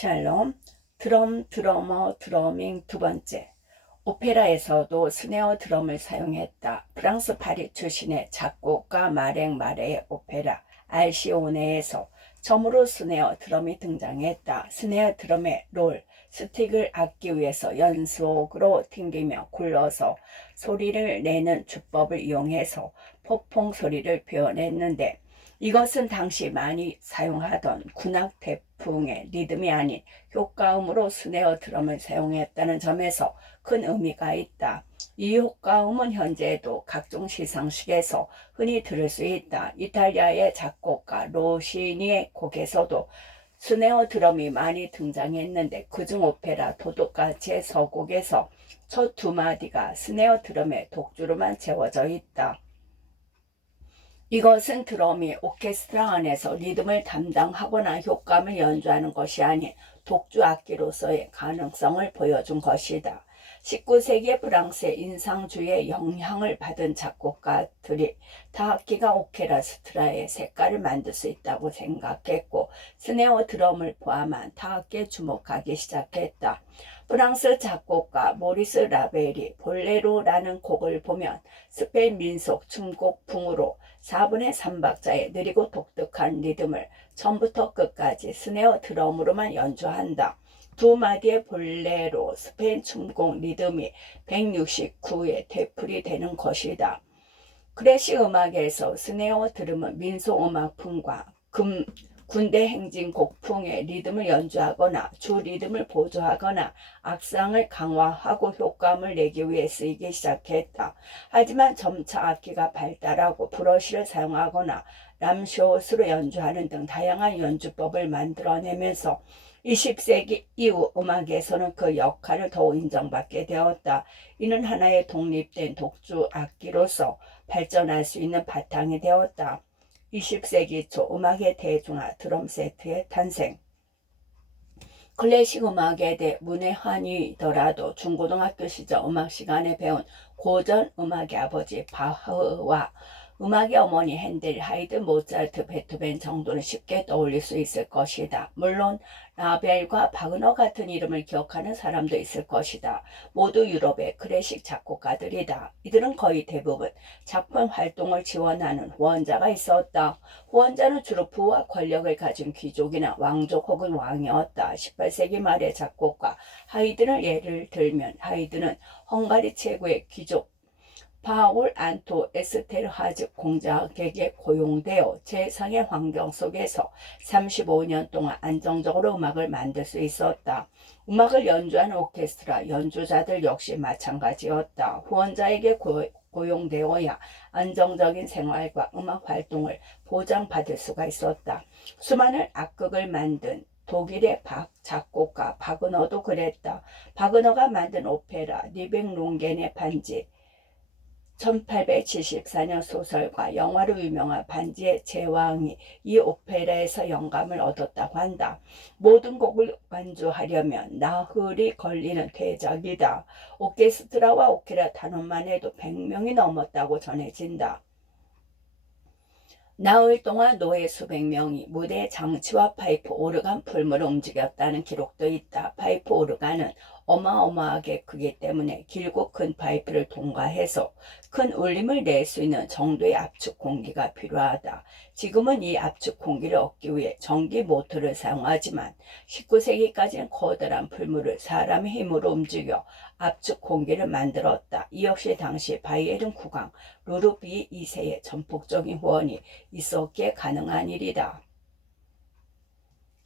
샬롬, 드럼, 드러머, 드러밍 두 번째. 오페라에서도 스네어 드럼을 사용했다. 프랑스 파리 출신의 작곡가 마랭 마레의 오페라 알시오네에서 처음으로 스네어 드럼이 등장했다. 스네어 드럼의 롤, 스틱을 악기 위에서 연속으로 튕기며 굴러서 소리를 내는 주법을 이용해서 포퐁 소리를 표현했는데, 이것은 당시 많이 사용하던 군악 태풍의 리듬이 아닌 효과음으로 스네어 드럼을 사용했다는 점에서 큰 의미가 있다. 이 효과음은 현재에도 각종 시상식에서 흔히 들을 수 있다. 이탈리아의 작곡가 로시니의 곡에서도 스네어 드럼이 많이 등장했는데, 그중 오페라 도둑같이의 서곡에서 첫 두 마디가 스네어 드럼의 독주로만 채워져 있다. 이것은 드럼이 오케스트라 안에서 리듬을 담당하거나 효과음을 연주하는 것이 아닌 독주 악기로서의 가능성을 보여준 것이다. 19세기 프랑스의 인상주의의 영향을 받은 작곡가들이 타악기가 오케스트라의 색깔을 만들 수 있다고 생각했고, 스네어 드럼을 포함한 타악기에 주목하기 시작했다. 프랑스 작곡가 모리스 라벨이 볼레로라는 곡을 보면 스페인 민속 춤곡풍으로 4분의 3박자의 느리고 독특한 리듬을 처음부터 끝까지 스네어 드럼으로만 연주한다. 두 마디의 볼레로 스페인 춤곡 리듬이 169의 대풀이 되는 것이다. 클래식 음악에서 스네어 드럼은 민속 음악풍과 군대 행진 곡풍의 리듬을 연주하거나 주 리듬을 보조하거나 악상을 강화하고 효과음을 내기 위해 쓰이기 시작했다. 하지만 점차 악기가 발달하고 브러쉬를 사용하거나 람숏으로 연주하는 등 다양한 연주법을 만들어내면서 20세기 이후 음악에서는 그 역할을 더욱 인정받게 되었다. 이는 하나의 독립된 독주 악기로서 발전할 수 있는 바탕이 되었다. 20세기 초 음악의 대중화 드럼 세트의 탄생. 클래식 음악에 대해 문외한이더라도 중고등학교 시절 음악 시간에 배운 고전 음악의 아버지 바흐와 음악의 어머니 핸델, 하이드, 모차르트, 베토벤 정도는 쉽게 떠올릴 수 있을 것이다. 물론 라벨과 바그너 같은 이름을 기억하는 사람도 있을 것이다. 모두 유럽의 클래식 작곡가들이다. 이들은 거의 대부분 작품 활동을 지원하는 후원자가 있었다. 후원자는 주로 부와 권력을 가진 귀족이나 왕족 혹은 왕이었다. 18세기 말의 작곡가 하이드를 예를 들면, 하이드는 헝가리 최고의 귀족 파울 안토 에스테르하즈 공작에게 고용되어 최상의 환경 속에서 35년 동안 안정적으로 음악을 만들 수 있었다. 음악을 연주하는 오케스트라 연주자들 역시 마찬가지였다. 후원자에게 고용되어야 안정적인 생활과 음악 활동을 보장받을 수가 있었다. 수많은 악극을 만든 독일의 작곡가 바그너도 그랬다. 바그너가 만든 오페라 니베룽겐의 반지, 1874년 소설과 영화로 유명한 반지의 제왕이 이 오페라에서 영감을 얻었다고 한다. 모든 곡을 완주하려면 나흘이 걸리는 대작이다. 오케스트라와 오케라 단원만 해도 100명이 넘었다고 전해진다. 나흘 동안 노예 수백 명이 무대 장치와 파이프, 오르간, 풀물을 움직였다는 기록도 있다. 파이프 오르간은 어마어마하게 크기 때문에 길고 큰 파이프를 통과해서 큰 울림을 낼 수 있는 정도의 압축 공기가 필요하다. 지금은 이 압축 공기를 얻기 위해 전기 모터를 사용하지만 19세기까지는 커다란 풀물을 사람의 힘으로 움직여 압축 공기를 만들었다. 이 역시 당시 바이에른 국왕 루드비 2세의 전폭적인 후원이 있었기에 가능한 일이다.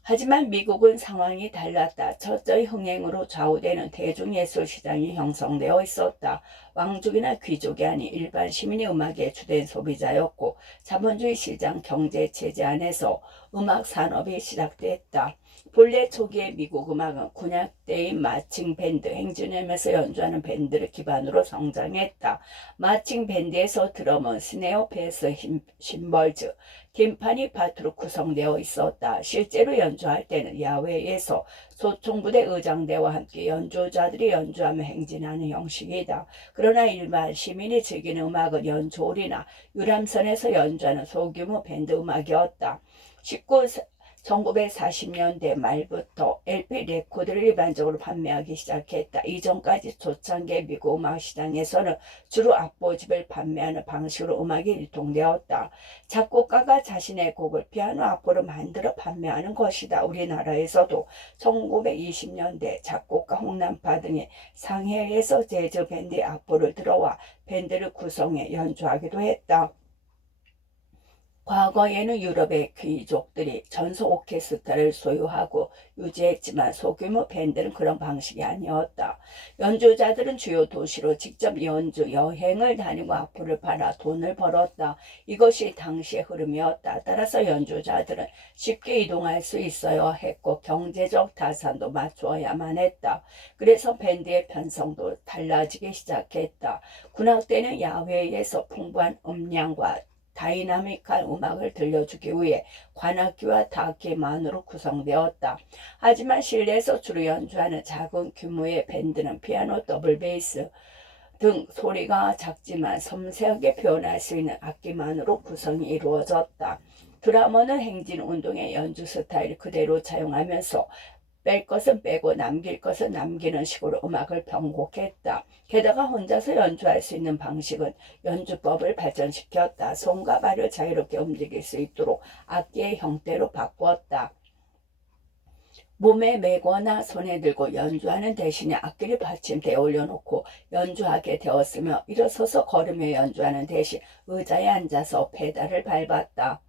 하지만 미국은 상황이 달랐다. 철저히 흥행으로 좌우되는 대중예술 시장이 형성되어 있었다. 왕족이나 귀족이 아닌 일반 시민이 음악의 주된 소비자였고, 자본주의 시장 경제 체제 안에서 음악 산업이 시작됐다. 본래 초기의 미국 음악은 군악대인 마칭 밴드, 행진하면서 연주하는 밴드를 기반으로 성장했다. 마칭 밴드에서 드럼은 스네어, 베이스, 심벌즈, 팀파니 파트로 구성되어 있었다. 실제로 연주할 때는 야외에서 소총부대 의장대와 함께 연주자들이 연주하며 행진하는 형식이다. 그러나 일반 시민이 즐기는 음악은 연조리나 유람선에서 연주하는 소규모 밴드 음악이었다. 1940년대 말부터 LP 레코드를 일반적으로 판매하기 시작했다. 이전까지 초창기 미국 음악 시장에서는 주로 악보집을 판매하는 방식으로 음악이 유통되었다. 작곡가가 자신의 곡을 피아노 악보로 만들어 판매하는 것이다. 우리나라에서도 1920년대 작곡가 홍남파 등이 상해에서 재즈 밴드의 악보를 들어와 밴드를 구성해 연주하기도 했다. 과거에는 유럽의 귀족들이 전속 오케스트라를 소유하고 유지했지만 소규모 밴드는 그런 방식이 아니었다. 연주자들은 주요 도시로 직접 연주 여행을 다니고 악보를 팔아 돈을 벌었다. 이것이 당시의 흐름이었다. 따라서 연주자들은 쉽게 이동할 수 있어야 했고 경제적 타산도 맞추어야만 했다. 그래서 밴드의 편성도 달라지기 시작했다. 군악 때는 야외에서 풍부한 음량과 다이나믹한 음악을 들려주기 위해 관악기와 타악기만으로 구성되었다. 하지만 실내에서 주로 연주하는 작은 규모의 밴드는 피아노, 더블 베이스 등 소리가 작지만 섬세하게 표현할 수 있는 악기만으로 구성이 이루어졌다. 드러머는 행진 운동의 연주 스타일을 그대로 차용하면서 뺄 것은 빼고 남길 것은 남기는 식으로 음악을 편곡했다. 게다가 혼자서 연주할 수 있는 방식은 연주법을 발전시켰다. 손과 발을 자유롭게 움직일 수 있도록 악기의 형태로 바꾸었다. 몸에 메거나 손에 들고 연주하는 대신에 악기를 받침대에 올려놓고 연주하게 되었으며 일어서서 걸으며 연주하는 대신 의자에 앉아서 페달을 밟았다.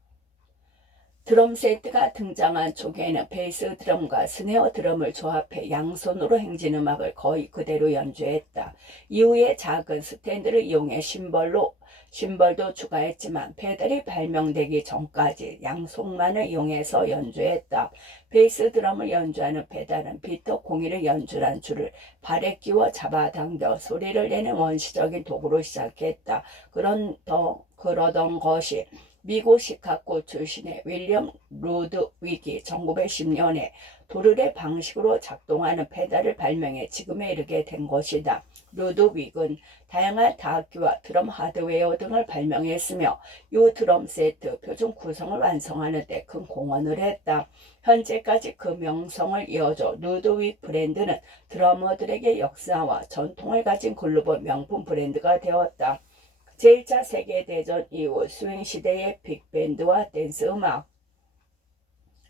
드럼 세트가 등장한 초기에는 베이스 드럼과 스네어 드럼을 조합해 양손으로 행진 음악을 거의 그대로 연주했다. 이후에 작은 스탠드를 이용해 심벌도 추가했지만 페달이 발명되기 전까지 양손만을 이용해서 연주했다. 베이스 드럼을 연주하는 페달은 비터 공이를 연주한 줄을 발에 끼워 잡아당겨 소리를 내는 원시적인 도구로 시작했다. 그러던 것이 미국 시카고 출신의 윌리엄 루드윅이 1910년에 도르래 방식으로 작동하는 페달을 발명해 지금에 이르게 된 것이다. 루드윅은 다양한 타악기와 드럼 하드웨어 등을 발명했으며 이 드럼 세트 표준 구성을 완성하는 데 큰 공헌을 했다. 현재까지 그 명성을 이어줘 루드윅 브랜드는 드러머들에게 역사와 전통을 가진 글로벌 명품 브랜드가 되었다. 제1차 세계대전 이후 스윙 시대의 빅밴드와 댄스 음악,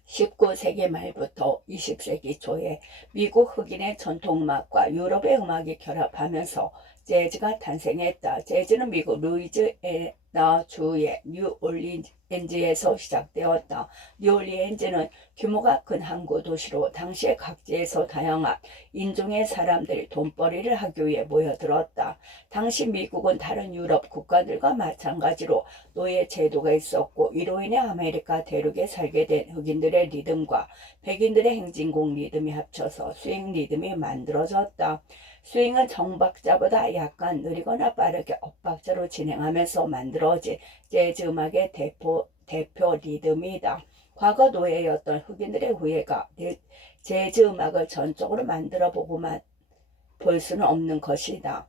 19세기 말부터 20세기 초에 미국 흑인의 전통음악과 유럽의 음악이 결합하면서 재즈가 탄생했다. 재즈는 미국 루이지애나 주의 뉴올리언즈에서 시작되었다. 뉴올리언즈는 규모가 큰 항구 도시로 당시의 각지에서 다양한 인종의 사람들이 돈벌이를 하기 위해 모여들었다. 당시 미국은 다른 유럽 국가들과 마찬가지로 노예 제도가 있었고 이로 인해 아메리카 대륙에 살게 된 흑인들의 리듬과 백인들의 행진곡 리듬이 합쳐서 스윙 리듬이 만들어졌다. 스윙은 정박자보다 약간 느리거나 빠르게 엇박자로 진행하면서 만들어진 재즈 음악의 대표 리듬이다. 과거 노예였던 흑인들의 후예가 재즈 음악을 전적으로 만들어 보고만 볼 수는 없는 것이다.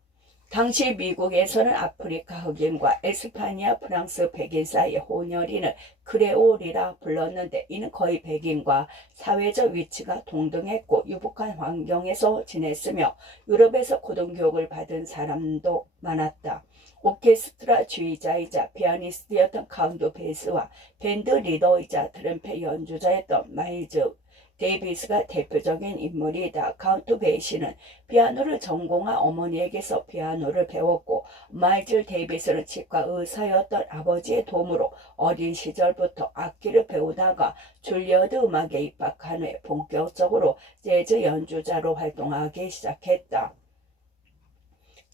당시 미국에서는 아프리카 흑인과 에스파니아 프랑스 백인 사이의 혼혈인을 크레올이라 불렀는데 이는 거의 백인과 사회적 위치가 동등했고 유복한 환경에서 지냈으며 유럽에서 고등교육을 받은 사람도 많았다. 오케스트라 주의자이자 피아니스트였던 카운트 베이스와 밴드 리더이자 트럼펫 연주자였던 마일즈 데이비스가 대표적인 인물이다. 카운트 베이시는 피아노를 전공한 어머니에게서 피아노를 배웠고 마일즈 데이비스는 치과 의사였던 아버지의 도움으로 어린 시절부터 악기를 배우다가 줄리어드 음악에 입학한 후에 본격적으로 재즈 연주자로 활동하기 시작했다.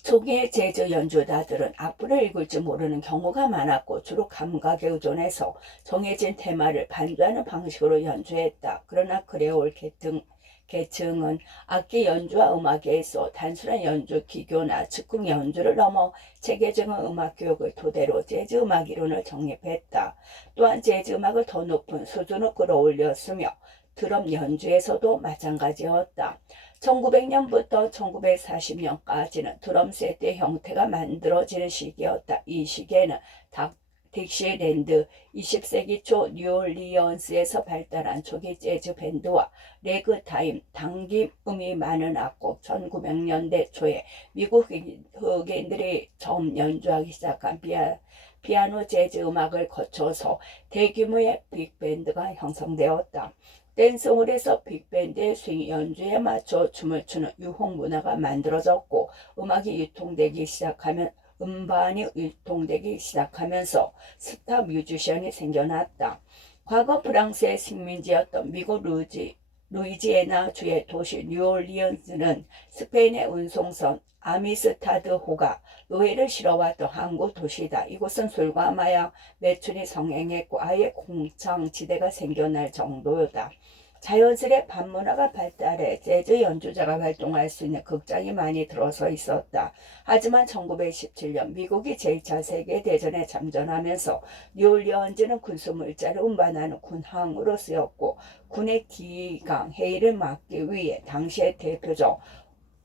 초기의 재즈 연주자들은 악보를 읽을 줄 모르는 경우가 많았고 주로 감각에 의존해서 정해진 테마를 반주하는 방식으로 연주했다. 그러나 크레올 계층은 악기 연주와 음악에서 단순한 연주 기교나 즉흥 연주를 넘어 체계적인 음악 교육을 토대로 재즈 음악 이론을 정립했다. 또한 재즈 음악을 더 높은 수준으로 끌어올렸으며 드럼 연주에서도 마찬가지였다. 1900년부터 1940년까지는 드럼 세트의 형태가 만들어지는 시기였다. 이 시기에는 딕시랜드, 20세기 초 뉴올리언스에서 발달한 초기 재즈 밴드와 레그타임, 당김음이 많은 악곡, 1900년대 초에 미국 흑인들이 처음 연주하기 시작한 피아노 재즈 음악을 거쳐서 대규모의 빅밴드가 형성되었다. 댄스홀에서 빅밴드의 스윙 연주에 맞춰 춤을 추는 유혹 문화가 만들어졌고, 음반이 유통되기 시작하면서 스타 뮤지션이 생겨났다. 과거 프랑스의 식민지였던 미국 루이지애나 주의 도시 뉴올리언스는 스페인의 운송선 아미스타드호가 노예를 실어왔던 항구 도시다. 이곳은 술과 마약 매출이 성행했고 아예 공창지대가 생겨날 정도다. 자연스레 밤문화가 발달해 재즈 연주자가 활동할 수 있는 극장이 많이 들어서 있었다. 하지만 1917년 미국이 제2차 세계대전에 참전하면서 뉴올리언즈는 군수물자를 운반하는 군항으로 쓰였고, 군의 기강 해이를 막기 위해 당시의 대표적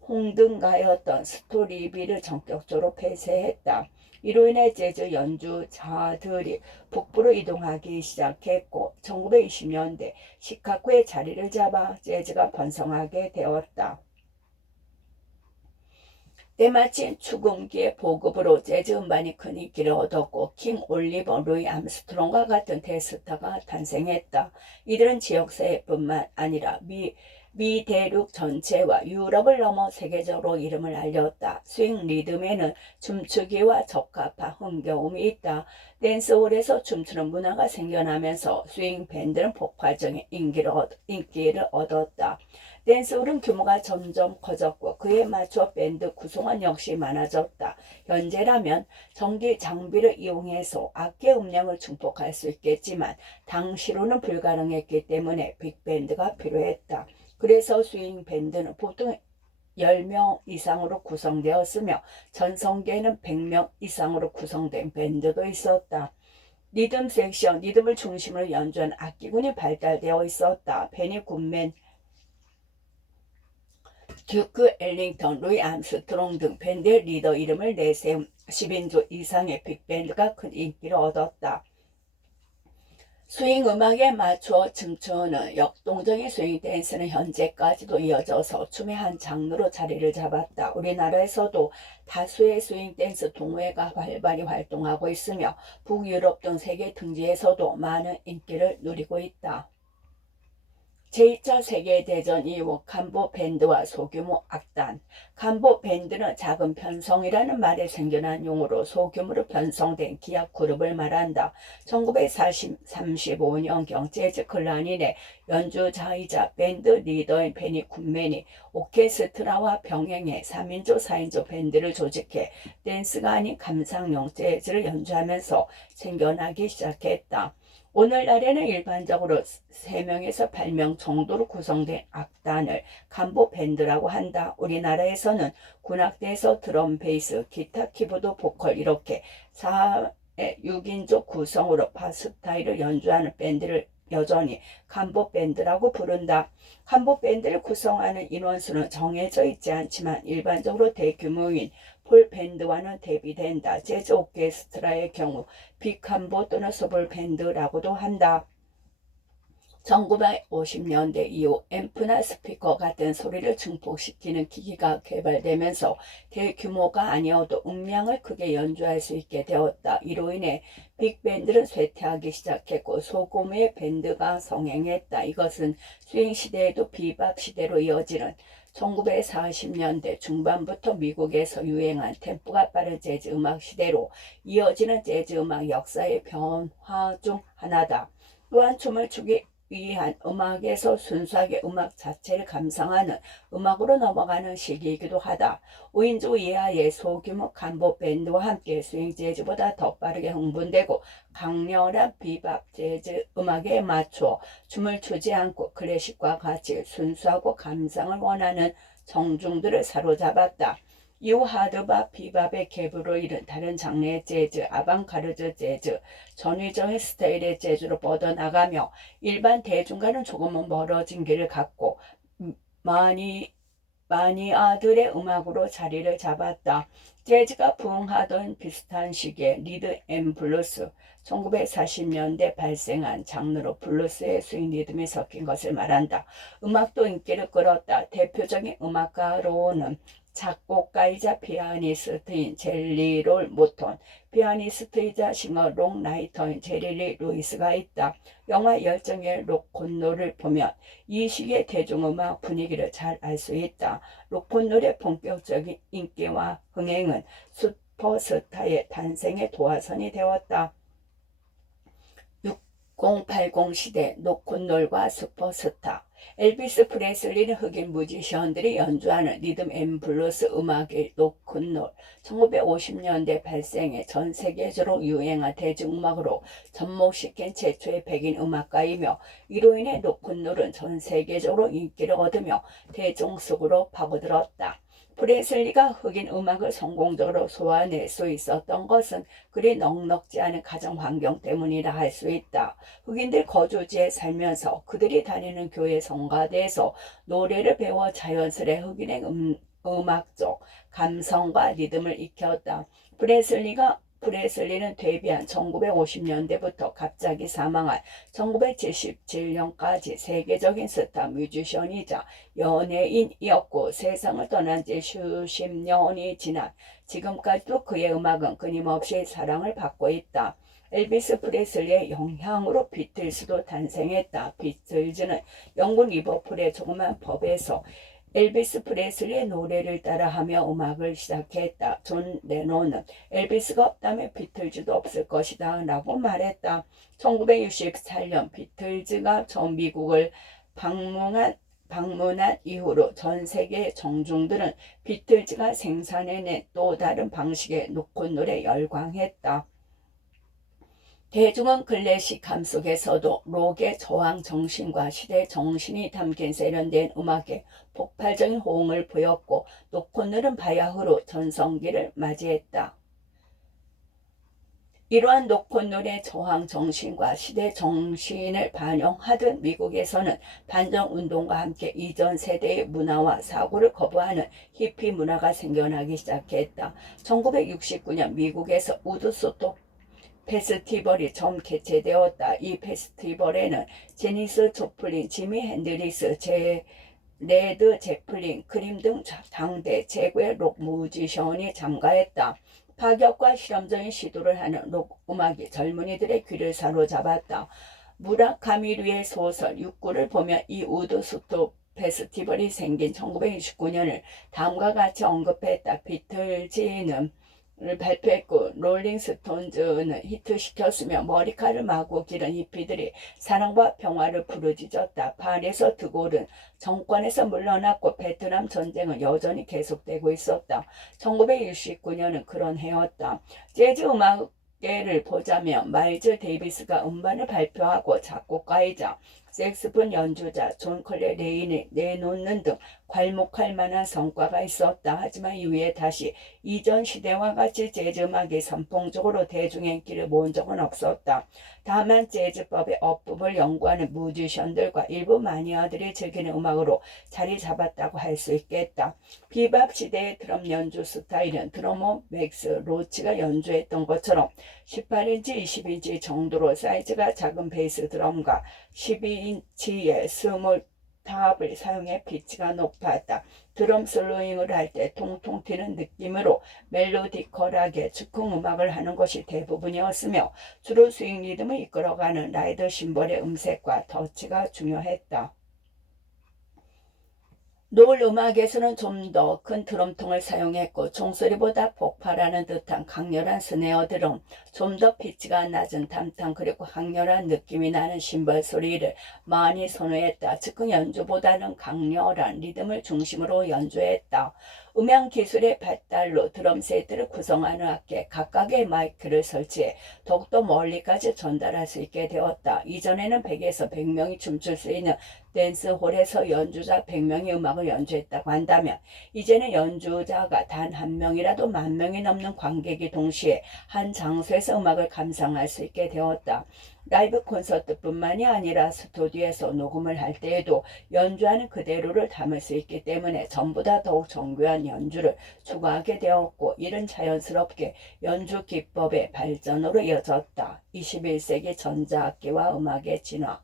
홍등가였던 스토리비를 전격적으로 폐쇄했다. 이로 인해 재즈 연주자들이 북부로 이동하기 시작했고, 1920년대 시카고에 자리를 잡아 재즈가 번성하게 되었다. 때마침 축음기의 보급으로 재즈 음반이 큰 인기를 얻었고, 킹 올리버, 루이 암스트롱과 같은 대스타가 탄생했다. 이들은 지역사회뿐만 아니라 미 대륙 전체와 유럽을 넘어 세계적으로 이름을 알렸다. 스윙 리듬에는 춤추기와 적합한 흥겨움이 있다. 댄스홀에서 춤추는 문화가 생겨나면서 스윙 밴드는 폭발적인 인기를 얻었다. 댄스홀은 규모가 점점 커졌고 그에 맞춰 밴드 구성원 역시 많아졌다. 현재라면 전기 장비를 이용해서 악기 음량을 증폭할 수 있겠지만 당시로는 불가능했기 때문에 빅밴드가 필요했다. 그래서 스윙 밴드는 보통 10명 이상으로 구성되었으며 전성기에는 100명 이상으로 구성된 밴드도 있었다. 리듬 섹션, 리듬을 중심으로 연주한 악기군이 발달되어 있었다. 베니 굿맨, 듀크 엘링턴, 루이 암스트롱 등 밴드의 리더 이름을 내세운 10인조 이상의 빅밴드가 큰 인기를 얻었다. 스윙 음악에 맞춰 춤추는 역동적인 스윙 댄스는 현재까지도 이어져서 춤의 한 장르로 자리를 잡았다. 우리나라에서도 다수의 스윙 댄스 동호회가 활발히 활동하고 있으며 북유럽 등 세계 등지에서도 많은 인기를 누리고 있다. 제2차 세계대전 이후 간보 밴드와 소규모 악단, 간보 밴드는 작은 편성이라는 말에 생겨난 용어로 소규모로 편성된 기악 그룹을 말한다. 1935년경 재즈 클라린의 연주자이자 밴드 리더인 베니 굿맨이 오케스트라와 병행해 3인조 4인조 밴드를 조직해 댄스가 아닌 감상용 재즈를 연주하면서 생겨나기 시작했다. 오늘날에는 일반적으로 3명에서 8명 정도로 구성된 악단을 간보 밴드라고 한다. 우리나라에서는 군악대에서 드럼, 베이스, 기타, 키보드, 보컬 이렇게 6인조 구성으로 팝스타일을 연주하는 밴드를 여전히 간보 밴드라고 부른다. 간보 밴드를 구성하는 인원수는 정해져 있지 않지만 일반적으로 대규모인 폴 밴드와는 대비된다. 재즈 오케스트라의 경우 빅간보 또는 소볼 밴드라고도 한다. 1950년대 이후 앰프나 스피커 같은 소리를 증폭시키는 기기가 개발되면서 대규모가 아니어도 음량을 크게 연주할 수 있게 되었다. 이로 인해 빅밴드는 쇠퇴하기 시작했고 소규모의 밴드가 성행했다. 이것은 스윙 시대에도 비밥 시대로 이어지는 1940년대 중반부터 미국에서 유행한 템포가 빠른 재즈 음악 시대로 이어지는 재즈 음악 역사의 변화 중 하나다. 또한 춤을 추기 위한 음악에서 순수하게 음악 자체를 감상하는 음악으로 넘어가는 시기이기도 하다. 5인조 이하의 소규모 간보 밴드와 함께 스윙 재즈보다 더 빠르게 흥분되고 강렬한 비밥 재즈 음악에 맞춰 춤을 추지 않고 클래식과 같이 순수하고 감상을 원하는 청중들을 사로잡았다. 이후 하드밥, 비밥의 갭으로 이른 다른 장르의 재즈, 아방가르드 재즈, 전위적인 스타일의 재즈로 뻗어나가며 일반 대중과는 조금은 멀어진 길을 갔고 많이 마니아들의 음악으로 자리를 잡았다. 재즈가 부흥하던 비슷한 시기에 리드 앤 블루스, 1940년대 발생한 장르로 블루스의 스윙 리듬이 섞인 것을 말한다. 음악도 인기를 끌었다. 대표적인 음악가로는 작곡가이자 피아니스트인 젤리 롤 모톤, 피아니스트이자 싱어롱라이터인 제리리 루이스가 있다. 영화 열정의 로큰롤을 보면 이 시기의 대중음악 분위기를 잘 알 수 있다. 로큰롤의 본격적인 인기와 흥행은 슈퍼스타의 탄생의 도화선이 되었다. 6080 시대 로큰롤과 슈퍼스타. 엘비스 프레슬리는 흑인 뮤지션들이 연주하는 리듬 앤 블루스 음악의 로큰롤, 1950년대 발생해 전 세계적으로 유행한 대중음악으로 접목시킨 최초의 백인 음악가이며, 이로 인해 로큰롤은 전 세계적으로 인기를 얻으며 대중 속으로 파고들었다. 프레슬리가 흑인 음악을 성공적으로 소화낼 수 있었던 것은 그리 넉넉지 않은 가정 환경 때문이라 할 수 있다. 흑인들 거주지에 살면서 그들이 다니는 교회 성가대에서 노래를 배워 자연스레 흑인의 음악적 감성과 리듬을 익혔다. 프레슬리는 데뷔한 1950년대부터 갑자기 사망한 1977년까지 세계적인 스타 뮤지션이자 연예인이었고, 세상을 떠난 지 수십 년이 지난 지금까지도 그의 음악은 끊임없이 사랑을 받고 있다. 엘비스 프레슬리의 영향으로 비틀즈도 탄생했다. 비틀즈는 영국 리버풀의 조그만 펍에서 엘비스 프레슬리의 노래를 따라하며 음악을 시작했다. 존 레논은 엘비스가 없다면 비틀즈도 없을 것이다 라고 말했다. 1964년 비틀즈가 전 미국을 방문한 이후로 전 세계 정중들은 비틀즈가 생산해낸 또 다른 방식의 로큰롤에 열광했다. 대중은 클래식함 속에서도 록의 저항 정신과 시대 정신이 담긴 세련된 음악에 폭발적인 호응을 보였고, 로큰롤은 바야흐로 전성기를 맞이했다. 이러한 로큰롤의 저항 정신과 시대 정신을 반영하듯 미국에서는 반정운동과 함께 이전 세대의 문화와 사고를 거부하는 히피 문화가 생겨나기 시작했다. 1969년 미국에서 우드스톡 페스티벌이 처음 개최되었다. 이 페스티벌에는 제니스 조플린, 지미 핸드리스, 레드 제플린, 크림 등 당대 최고의 록 뮤지션이 참가했다. 파격과 실험적인 시도를 하는 록 음악이 젊은이들의 귀를 사로잡았다. 무라카미류의 소설 육구를 보면 이 우드스톡 페스티벌이 생긴 1969년을 다음과 같이 언급했다. 비틀즈는 발표했고, 롤링스톤즈는 히트시켰으며, 머리카락을 마구 기른 히피들이 사랑과 평화를 부르짖었다. 파리에서 드골은 정권에서 물러났고, 베트남 전쟁은 여전히 계속되고 있었다. 1969년은 그런 해였다. 재즈 음악계를 보자면 마일즈 데이비스가 음반을 발표하고 작곡가이자 색스폰 연주자 존 컬레 레인을 내놓는 등 괄목할 만한 성과가 있었다. 하지만 이후에 다시 이전 시대와 같이 재즈 음악이 선풍적으로 대중의 인기를 모은 적은 없었다. 다만 재즈법의 어법을 연구하는 뮤지션들과 일부 마니아들이 즐기는 음악으로 자리 잡았다고 할 수 있겠다. 비밥 시대의 드럼 연주 스타일은 드러머 맥스 로치가 연주했던 것처럼 18인치, 20인치 정도로 사이즈가 작은 베이스 드럼과 12인치의 스몰 탑을 사용해 피치가 높았다. 드럼 솔로잉을 할 때 통통 튀는 느낌으로 멜로디컬하게 즉흥 음악을 하는 것이 대부분이었으며, 주로 스윙 리듬을 이끌어가는 라이드 심벌의 음색과 터치가 중요했다. 롤 음악에서는 좀 더 큰 드럼통을 사용했고, 종소리보다 폭발하는 듯한 강렬한 스네어 드럼, 좀 더 피치가 낮은 담탕, 그리고 강렬한 느낌이 나는 심벌 소리를 많이 선호했다. 즉흥 연주보다는 강렬한 리듬을 중심으로 연주했다. 음향 기술의 발달로 드럼 세트를 구성하는 악기에 각각의 마이크를 설치해 더욱더 멀리까지 전달할 수 있게 되었다. 이전에는 100에서 100명이 춤출 수 있는 댄스홀에서 연주자 100명이 음악을 연주했다고 한다면 이제는 연주자가 단 한 명이라도 10,000명이 넘는 관객이 동시에 한 장소에서 음악을 감상할 수 있게 되었다. 라이브 콘서트뿐만이 아니라 스튜디오에서 녹음을 할 때에도 연주하는 그대로를 담을 수 있기 때문에 전보다 더욱 정교한 연주를 추구하게 되었고, 이는 자연스럽게 연주 기법의 발전으로 이어졌다. 21세기 전자악기와 음악의 진화.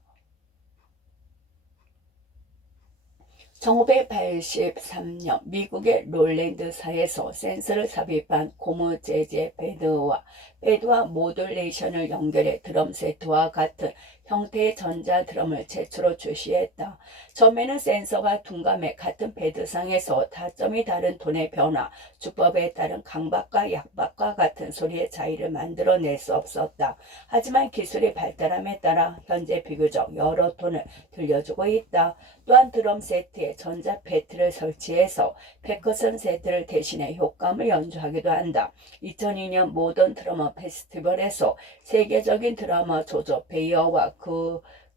1983년 미국의 롤랜드사에서 센서를 삽입한 고무 재질 패드와 모듈레이션을 연결해 드럼 세트와 같은 형태의 전자 드럼을 최초로 출시했다. 처음에는 센서가 둔감해 같은 패드상에서 타점이 다른 톤의 변화, 주법에 따른 강박과 약박과 같은 소리의 차이를 만들어낼 수 없었다. 하지만 기술의 발달함에 따라 현재 비교적 여러 톤을 들려주고 있다. 또한 드럼 세트에 전자 패드를 설치해서 페커션 세트를 대신해 효과음을 연주하기도 한다. 2002년 모던 드러머 페스티벌에서 세계적인 드러머 조조 베이어와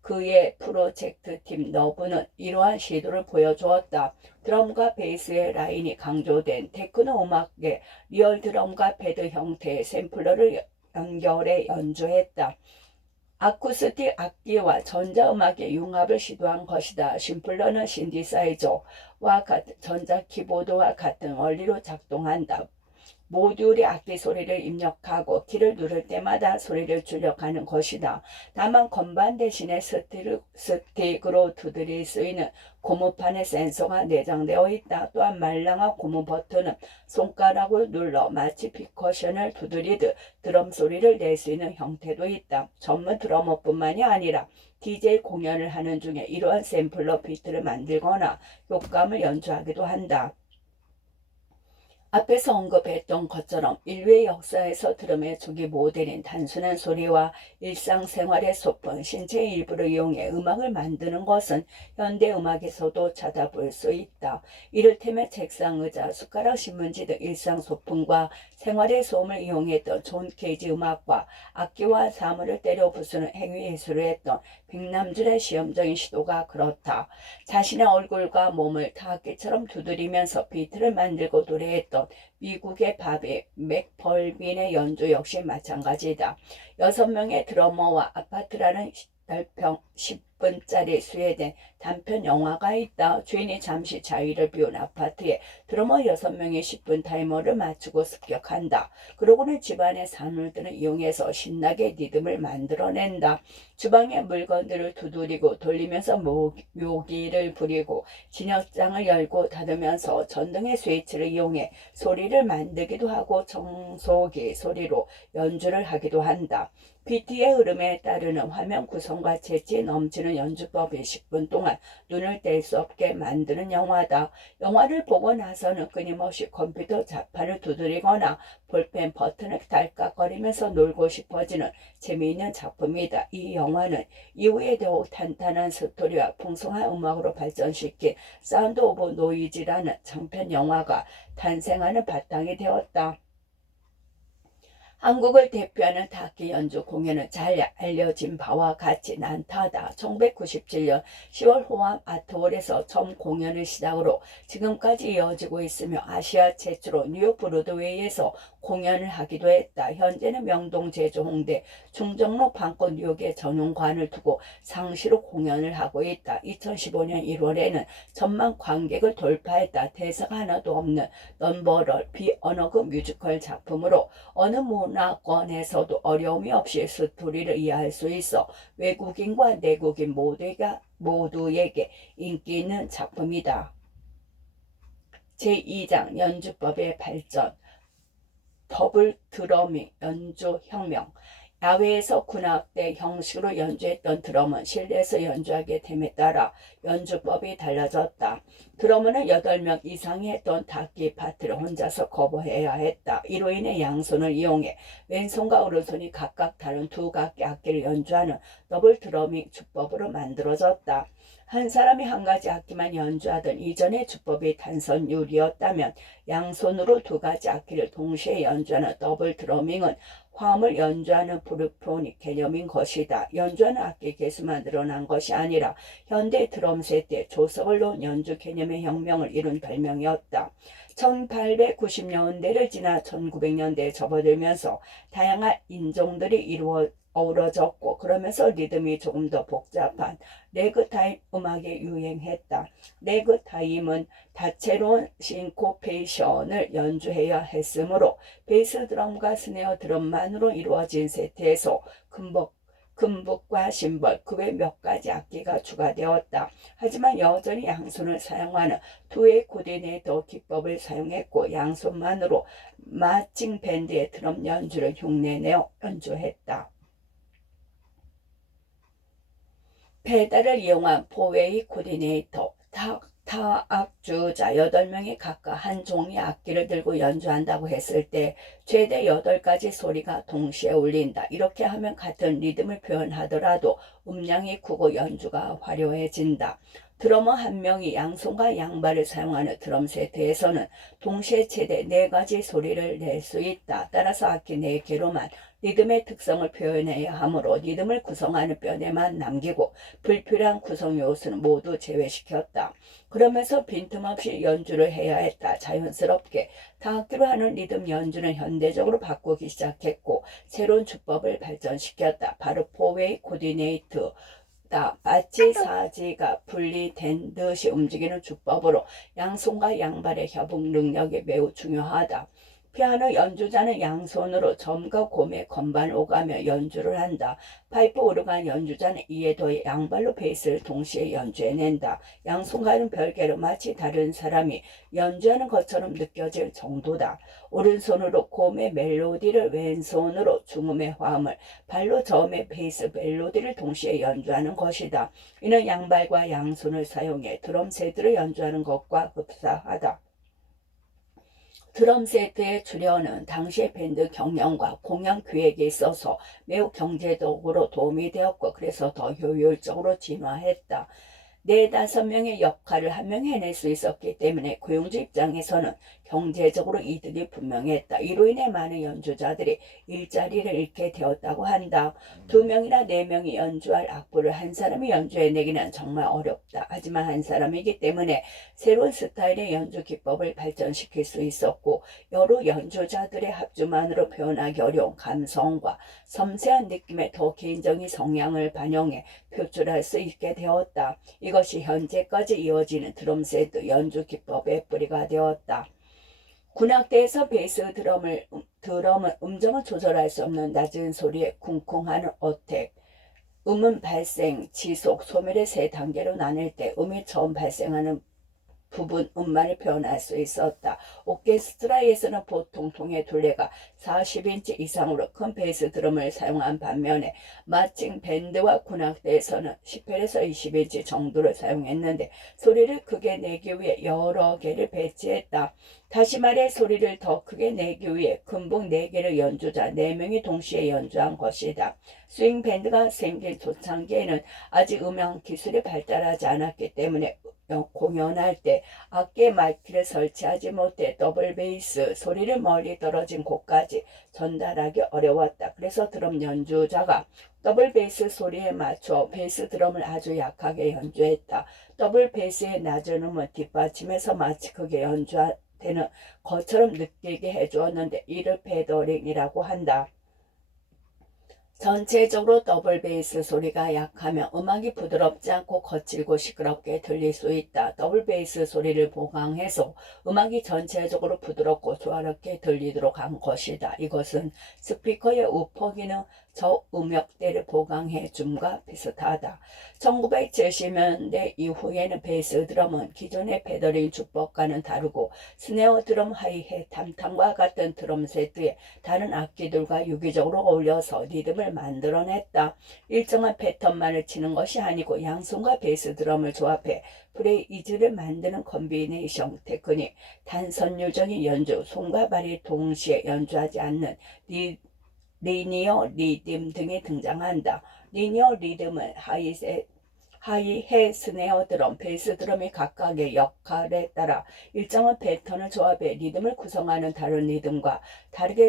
그의 프로젝트 팀 너브는 이러한 시도를 보여주었다. 드럼과 베이스의 라인이 강조된 테크노 음악의 리얼 드럼과 패드 형태의 샘플러를 연결해 연주했다. 아쿠스틱 악기와 전자음악의 융합을 시도한 것이다. 심플러는 신디사이저와 같은 전자 키보드와 같은 원리로 작동한다. 모듈이 악기 소리를 입력하고 키를 누를 때마다 소리를 출력하는 것이다. 다만 건반 대신에 스틱으로 두드릴 수 있는 고무판에 센서가 내장되어 있다. 또한 말랑한 고무 버튼은 손가락으로 눌러 마치 피커션을 두드리듯 드럼 소리를 낼 수 있는 형태도 있다. 전문 드러머뿐만이 아니라 DJ 공연을 하는 중에 이러한 샘플러 비트를 만들거나 효과음을 연주하기도 한다. 앞에서 언급했던 것처럼 인류의 역사에서 드럼의 초기 모델인 단순한 소리와 일상생활의 소품, 신체의 일부를 이용해 음악을 만드는 것은 현대 음악에서도 찾아볼 수 있다. 이를테면 책상, 의자, 숟가락, 신문지 등 일상 소품과 생활의 소음을 이용했던 존 케이지 음악과 악기와 사물을 때려 부수는 행위 예술을 했던 빅남준의 시험적인 시도가 그렇다. 자신의 얼굴과 몸을 타악기처럼 두드리면서 비트를 만들고 노래했던 미국의 바비 맥벌빈의 연주 역시 마찬가지다. 6명의 드러머와 아파트라는 달평 10분짜리 스웨덴 단편 영화가 있다. 주인이 잠시 자유를 비운 아파트에 드러머 6명이 10분 타이머를 맞추고 습격한다. 그러고는 집안의 사물들을 이용해서 신나게 리듬을 만들어낸다. 주방의 물건들을 두드리고 돌리면서 묘기를 부리고 진열장을 열고 닫으면서 전등의 스위치를 이용해 소리를 만들기도 하고 청소기 소리로 연주를 하기도 한다. PT의 흐름에 따르는 화면 구성과 재치 넘치는 연주법이 10분 동안 눈을 뗄 수 없게 만드는 영화다. 영화를 보고 나서는 끊임없이 컴퓨터 자판을 두드리거나 볼펜 버튼을 달깍거리면서 놀고 싶어지는 재미있는 작품이다. 이 영화는 이후에 더욱 탄탄한 스토리와 풍성한 음악으로 발전시킨 사운드 오브 노이즈라는 장편 영화가 탄생하는 바탕이 되었다. 한국을 대표하는 타악기 연주 공연은 잘 알려진 바와 같이 난타다. 1997년 10월 호암 아트홀에서 처음 공연을 시작으로 지금까지 이어지고 있으며 아시아 최초로 뉴욕 브로드웨이에서 공연을 하기도 했다. 현재는 명동, 제주, 홍대, 충정로, 판권, 뉴욕에 전용관을 두고 상시로 공연을 하고 있다. 2015년 1월에는 1,000만 관객을 돌파했다. 대사가 하나도 없는 넘버럴 비언어그 뮤지컬 작품으로 어느 문화권에서도 어려움이 없이 스토리를 이해할 수 있어 외국인과 내국인 모두에게 인기 있는 작품이다. 제2장 연주법의 발전. 더블 드러밍 연주혁명. 야외에서 군악대 형식으로 연주했던 드럼은 실내에서 연주하게 됨에 따라 연주법이 달라졌다. 드러머는 8명 이상이 했던 타악기 파트를 혼자서 커버해야 했다. 이로 인해 양손을 이용해 왼손과 오른손이 각각 다른 두 각기 악기를 연주하는 더블 드러밍 주법으로 만들어졌다. 한 사람이 한 가지 악기만 연주하던 이전의 주법이 단선율이었다면 양손으로 두 가지 악기를 동시에 연주하는 더블 드러밍은 화음을 연주하는 폴리포닉 개념인 것이다. 연주하는 악기 개수만 늘어난 것이 아니라 현대 드럼 세트에 조석을 놓은 연주 개념의 혁명을 이룬 별명이었다. 1890년대를 지나 1900년대에 접어들면서 다양한 인종들이 어우러졌고 그러면서 리듬이 조금 더 복잡한 레그타임 음악이 유행했다. 레그타임은 다채로운 싱코페이션을 연주해야 했으므로 베이스 드럼과 스네어 드럼만으로 이루어진 세트에서 금북과 심벌, 그 외 몇 가지 악기가 추가되었다. 하지만 여전히 양손을 사용하는 투웨이 코디네이터 기법을 사용했고 양손만으로 마칭 밴드의 드럼 연주를 흉내내어 연주했다. 페달을 이용한 포웨이 코디네이터, 타악주자 8명이 각각 한 종의 악기를 들고 연주한다고 했을 때 최대 8가지 소리가 동시에 울린다. 이렇게 하면 같은 리듬을 표현하더라도 음량이 크고 연주가 화려해진다. 드러머 한 명이 양손과 양발을 사용하는 드럼 세트에서는 동시에 최대 4가지 소리를 낼 수 있다. 따라서 악기 4개로만 리듬의 특성을 표현해야 하므로 리듬을 구성하는 뼈대만 남기고 불필요한 구성 요소는 모두 제외시켰다. 그러면서 빈틈없이 연주를 해야 했다. 자연스럽게 타악기로 하는 리듬 연주는 현대적으로 바꾸기 시작했고 새로운 주법을 발전시켰다. 바로 포웨이 코디네이트. 마치 사지가 분리된 듯이 움직이는 주법으로 양손과 양발의 협응 능력이 매우 중요하다. 피아노 연주자는 양손으로 점과 곰의 건반을 오가며 연주를 한다. 파이프 오르간 연주자는 이에 더해 양발로 베이스를 동시에 연주해낸다. 양손과는 별개로 마치 다른 사람이 연주하는 것처럼 느껴질 정도다. 오른손으로 곰의 멜로디를, 왼손으로 중음의 화음을, 발로 저음의 베이스 멜로디를 동시에 연주하는 것이다. 이는 양발과 양손을 사용해 드럼 세트를 연주하는 것과 흡사하다. 드럼 세트의 출현은 당시의 밴드 경영과 공연 기획에 있어서 매우 경제적으로 도움이 되었고 그래서 더 효율적으로 진화했다. 4-5명의 역할을 한 명이 해낼 수 있었기 때문에 고용주 입장에서는 경제적으로 이득이 분명했다. 이로 인해 많은 연주자들이 일자리를 잃게 되었다고 한다. 2명이나 4명이 연주할 악보를 한 사람이 연주해내기는 정말 어렵다. 하지만 한 사람이기 때문에 새로운 스타일의 연주 기법을 발전시킬 수 있었고 여러 연주자들의 합주만으로 표현하기 어려운 감성과 섬세한 느낌의 더 개인적인 성향을 반영해 표출할 수 있게 되었다. 이것이 현재까지 이어지는 드럼 세트 연주 기법의 뿌리가 되었다. 군악대에서 베이스 드럼은 음정을 조절할 수 없는 낮은 소리에 쿵쿵하는 어택, 음은 발생, 지속, 소멸의 3단계로 나뉠 때 음이 처음 발생하는 부분 음만을 표현할 수 있었다. 오케스트라에서는 보통 통의 둘레가 40인치 이상으로 큰 베이스 드럼을 사용한 반면에 마칭 밴드와 군악대에서는 18에서 20인치 정도를 사용했는데 소리를 크게 내기 위해 여러 개를 배치했다. 다시 말해 소리를 더 크게 내기 위해 금붕 4개를 연주자 4명이 동시에 연주한 것이다. 스윙 밴드가 생긴 초창기에는 아직 음향 기술이 발달하지 않았기 때문에 공연할 때 악기에 마이크를 설치하지 못해 더블 베이스 소리를 멀리 떨어진 곳까지 전달하기 어려웠다. 그래서 드럼 연주자가 더블 베이스 소리에 맞춰 베이스 드럼을 아주 약하게 연주했다. 더블 베이스의 낮은 음은 뒷받침해서 마치 크게 연주되는 것처럼 느끼게 해주었는데 이를 패더링이라고 한다. 전체적으로 더블 베이스 소리가 약하면 음악이 부드럽지 않고 거칠고 시끄럽게 들릴 수 있다. 더블 베이스 소리를 보강해서 음악이 전체적으로 부드럽고 조화롭게 들리도록 한 것이다. 이것은 스피커의 우퍼 기능, 저음역대를 보강해 줌과 비슷하다. 1970년대 이후에는 베이스 드럼은 기존의 패더링 주법과는 다르고 스네어 드럼, 하이햇, 담탕과 같은 드럼 세트에 다른 악기들과 유기적으로 어울려서 리듬을 만들어냈다. 일정한 패턴만을 치는 것이 아니고 양손과 베이스 드럼을 조합해 프레이즈를 만드는 컨비네이션 테크닉, 단선율적인 연주, 손과 발이 동시에 연주하지 않는 리니어 리듬 등이 등장한다. 리니어 리듬은 하이햇, 스네어 드럼, 베이스 드럼이 각각의 역할에 따라 일정한 패턴을 조합해 리듬을 구성하는 다른 리듬과 다르게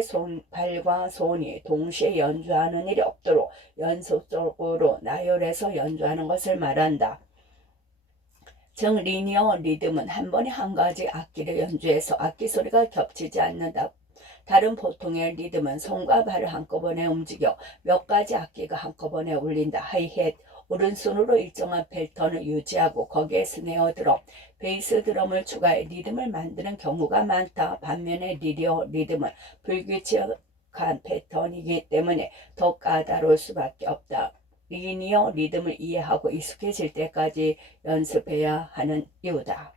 발과 손이 동시에 연주하는 일이 없도록 연속적으로 나열해서 연주하는 것을 말한다. 즉 리니어 리듬은 한 번에 한 가지 악기를 연주해서 악기 소리가 겹치지 않는다. 다른 보통의 리듬은 손과 발을 한꺼번에 움직여 몇 가지 악기가 한꺼번에 울린다. 하이햇, 오른손으로 일정한 패턴을 유지하고 거기에 스네어 드럼, 베이스 드럼을 추가해 리듬을 만드는 경우가 많다. 반면에 리니어 리듬은 불규칙한 패턴이기 때문에 더 까다로울 수밖에 없다. 리니어 리듬을 이해하고 익숙해질 때까지 연습해야 하는 이유다.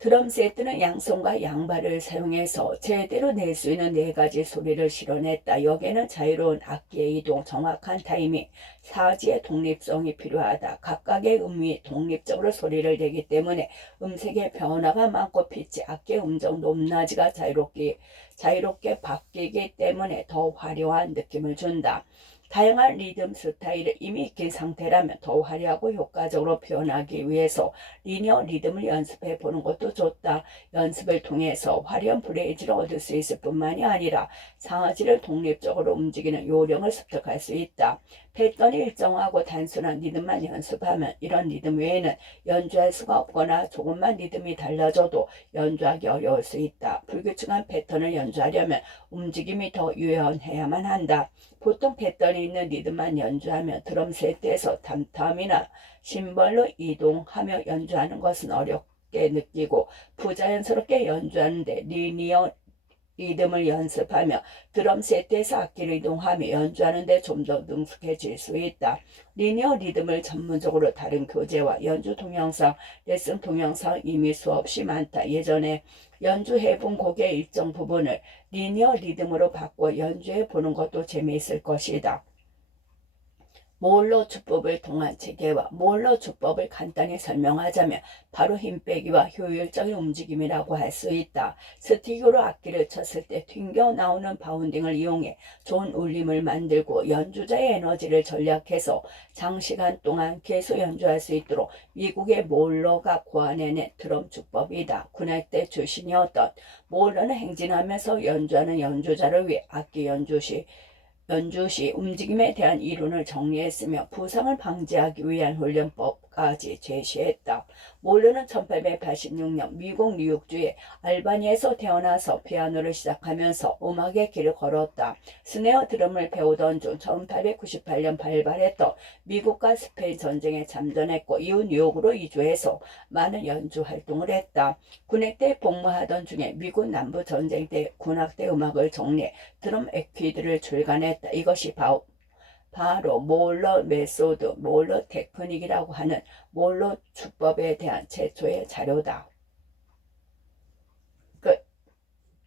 드럼 세트는 양손과 양발을 사용해서 제대로 낼 수 있는 4가지 소리를 실어냈다. 여기에는 자유로운 악기의 이동, 정확한 타이밍, 사지의 독립성이 필요하다. 각각의 음이 독립적으로 소리를 내기 때문에 음색의 변화가 많고 피치, 악기의 음정 높낮이가 자유롭게 바뀌기 때문에 더 화려한 느낌을 준다. 다양한 리듬 스타일을 이미 익힌 상태라면 더 화려하고 효과적으로 표현하기 위해서 리니어 리듬을 연습해 보는 것도 좋다. 연습을 통해서 화려한 브레이즈를 얻을 수 있을 뿐만이 아니라 상하지를 독립적으로 움직이는 요령을 습득할 수 있다. 패턴이 일정하고 단순한 리듬만 연습하면 이런 리듬 외에는 연주할 수가 없거나 조금만 리듬이 달라져도 연주하기 어려울 수 있다. 불규칙한 패턴을 연주하려면 움직임이 더 유연해야만 한다. 보통 패턴이 있는 리듬만 연주하면 드럼 세트에서 탐탐이나 심벌로 이동하며 연주하는 것은 어렵게 느끼고 부자연스럽게 연주하는데 리니어 리듬을 연습하며 드럼 세트에서 악기를 이동하며 연주하는데 좀 더 능숙해질 수 있다. 리니어 리듬을 전문적으로 다룬 교재와 연주 동영상, 레슨 동영상 이미 수없이 많다. 예전에 연주해본 곡의 일정 부분을 리니어 리듬으로 바꿔 연주해 보는 것도 재미있을 것이다. 모올러 주법을 통한 체계와 모올러 주법을 간단히 설명하자면 바로 힘 빼기와 효율적인 움직임이라고 할 수 있다. 스틱으로 악기를 쳤을 때 튕겨 나오는 바운딩을 이용해 좋은 울림을 만들고 연주자의 에너지를 전략해서 장시간 동안 계속 연주할 수 있도록 미국의 모올러가 고안해낸 드럼 주법이다. 군악대 출신이었던 모올러는 행진하면서 연주하는 연주자를 위해 악기 연주 시 움직임에 대한 이론을 정리했으며 부상을 방지하기 위한 훈련법까지 제시했다. 몰르는 1886년 미국 뉴욕주의 알바니에서 태어나서 피아노를 시작하면서 음악의 길을 걸었다. 스네어 드럼을 배우던 중 1898년 발발했던 미국과 스페인 전쟁에 참전했고 이후 뉴욕으로 이주해서 많은 연주 활동을 했다. 군악대에 복무하던 중에 미국 남부 전쟁 때 군악대 음악을 정리해 드럼 에퀴드를 출간했다. 이것이 바로 몰러 메소드, 몰러 테크닉이라고 하는 몰러 주법에 대한 최초의 자료다.